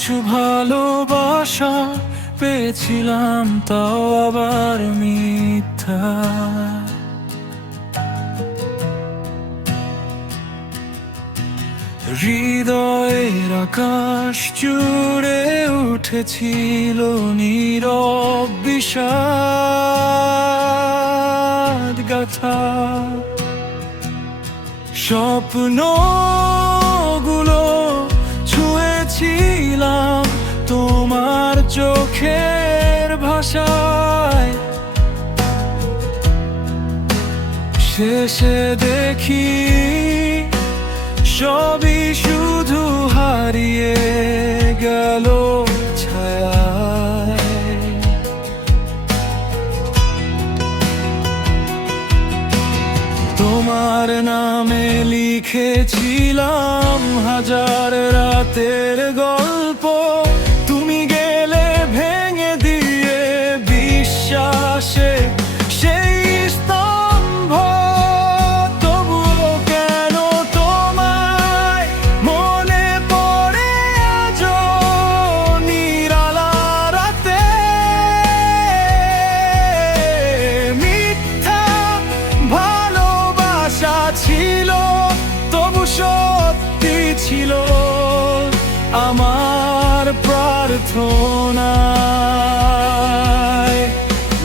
কিছু ভালোবাসা পেয়েছিলাম, তাও আবার মিথ্যা। হৃদয়ের আকাশ জুড়ে উঠেছিল নীরব বিষাদ গাথা। স্বপ্নগুলো ছুঁয়েছিলাম তোমার চোখের ভাষায়, শেষে দেখি সবই শুধু হারিয়ে গেল ছায়ায়। তোমার নামে লিখেছিলাম হাজার রাতের গল্প, তুমি গেলে ভেঙে দিয়ে বিশ্বাসে সেই স্তম্ভ। তবুও কেন তোমায় মনে পড়ে আজও নিরালা রাতে। মিথ্যা ভালোবাসা ছিল, তবু সত্যি ছিল আমার প্রার্থনা।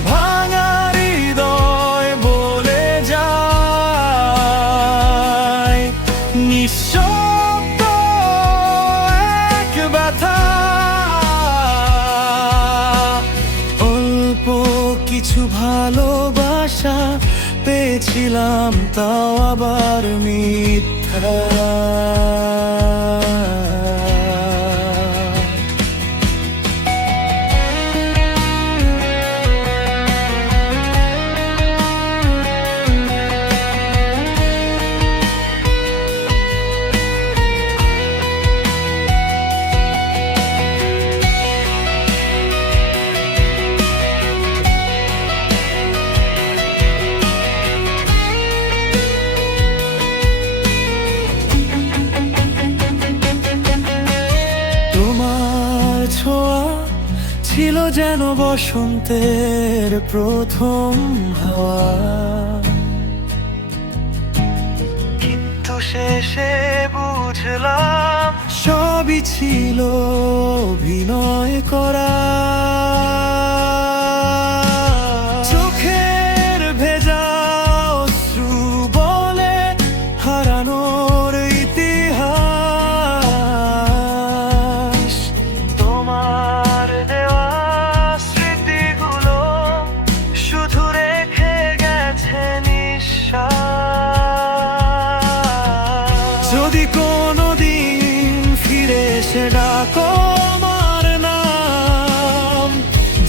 ভাঙা হৃদয় বলে যায়, নিঃশব্দ এক ব্যথা। অল্প কিছু ভালোবাসা পেয়েছিলাম, তাও আবার মিথ্যা। ছিল যেন বসন্তের প্রথম হাওয়া, কিন্তু শেষে বুঝলাম সবই ছিল অভিনয় করা। চোখের ভেজা অশ্রু বলে হারানোর ইতিহাস। তোমার দেওয়া স্মৃতিগুলো শুধু রেখে গেছে নিঃশ্বাস। যদি কোনোদিন ফিরে এসে ডাকো আমার নাম,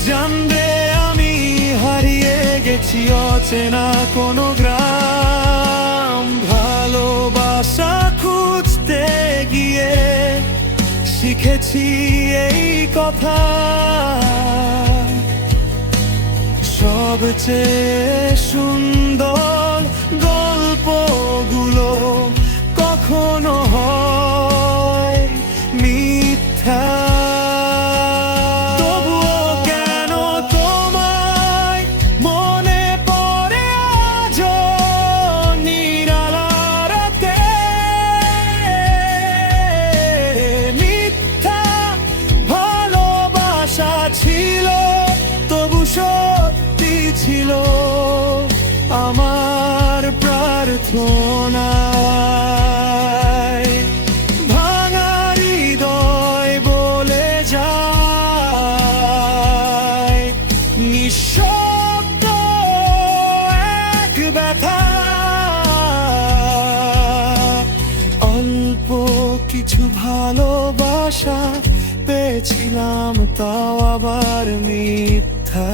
জানবে আমি হারিয়ে গেছি অচেনা কোনো গ্রাম। ভালোবাসা খুঁজতে গিয়ে শিখেছি এই কথা, সবচেয়ে সুন্দর গল্পগুলো কখনো হয় মিথ্যা। তবুও কেন তোমায় মনে পড়ে আজও নিরালা রাতে। মিথ্যা ভালোবাসা ছিল, তবু সত্যি ছিল আমার প্রার্থনা। ভাঙা হৃদয় বলে যায়, নিঃশব্দ এক ব্যথা। অল্প কিছু ভালোবাসা পেয়েছিলাম, তাও আবার মিথ্যা।